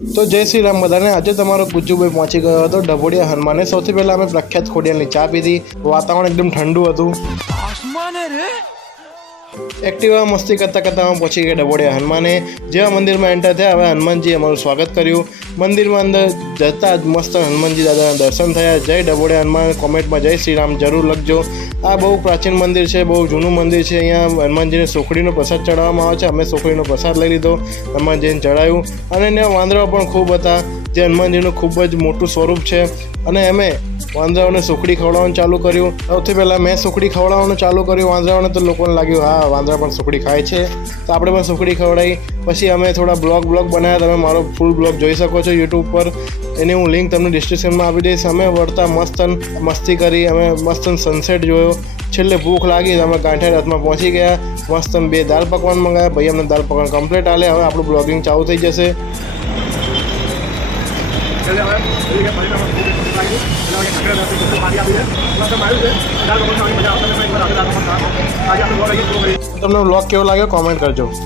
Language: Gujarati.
તો જય શ્રી રામ બધાને। આજે તમારો ગુજ્જુભાઈ પહોંચી ગયો હતો ડભોડિયા હનુમાને। સૌથી પહેલા અમે પ્રખ્યાત ખોડિયારની ચા પીધી। વાતાવરણ એકદમ ઠંડુ હતું। એક્ટિવા મસ્તી કરતા કરતા અમે પહોંચી ગયા ડભોડિયા હનુમાને। જેવા મંદિરમાં એન્ટર થયા હવે હનુમાનજી અમારું સ્વાગત કર્યું। મંદિરમાં અંદર જતા જ મસ્ત હનુમાનજી દાદાના દર્શન થયા। જય ડભોડિયા હનુમાન। કોમેન્ટમાં જય શ્રી રામ જરૂર લખજો। આ બહુ પ્રાચીન મંદિર છે, બહુ જૂનું મંદિર છે। અહીંયા હનુમાનજીને સુખડીનો પ્રસાદ ચડાવવામાં આવે છે। અમે સુખડીનો પ્રસાદ લઈ લીધો, હનુમાનજીને ચડાવ્યું। અને ત્યાં વાંદરાઓ પણ ખૂબ હતા, જે હનુમાનજીનું ખૂબ જ મોટું સ્વરૂપ છે। અને અમે વાંદરાઓને સુખડી ખવડાવવાનું ચાલુ કર્યું। સૌથી પહેલાં મેં સુખડી ખવડાવવાનું ચાલુ કર્યું વાંદરાઓને, તો લોકોને લાગ્યું હા વાંદરા પણ સુખડી ખાય છે, તો આપણે પણ સુખડી ખવડાવી। પછી અમે થોડા બ્લોગ બનાવ્યા। તમે મારો ફૂલ બ્લોગ જોઈ શકો છો યુટ્યુબ પર, એની હું લિંક તમને ડિસ્ક્રિપ્શનમાં આપી દઈશ। અમે વળતા મસ્તન મસ્તી કરી, અમે મસ્તન સનસેટ જોયો। છેલ્લે ભૂખ લાગી તો અમે ગાંઠિયા રથમાં પહોંચી ગયા। મસ્તન 2 દાળ પકવાન મંગાવ્યા। ભાઈ અમને દાળ પકવાન કમ્પ્લીટ આલે। હવે આપણું બ્લોગિંગ ચાલુ થઈ જશે। તમને બ્લોગ કેવો લાગ્યો કોમેન્ટ કરજો।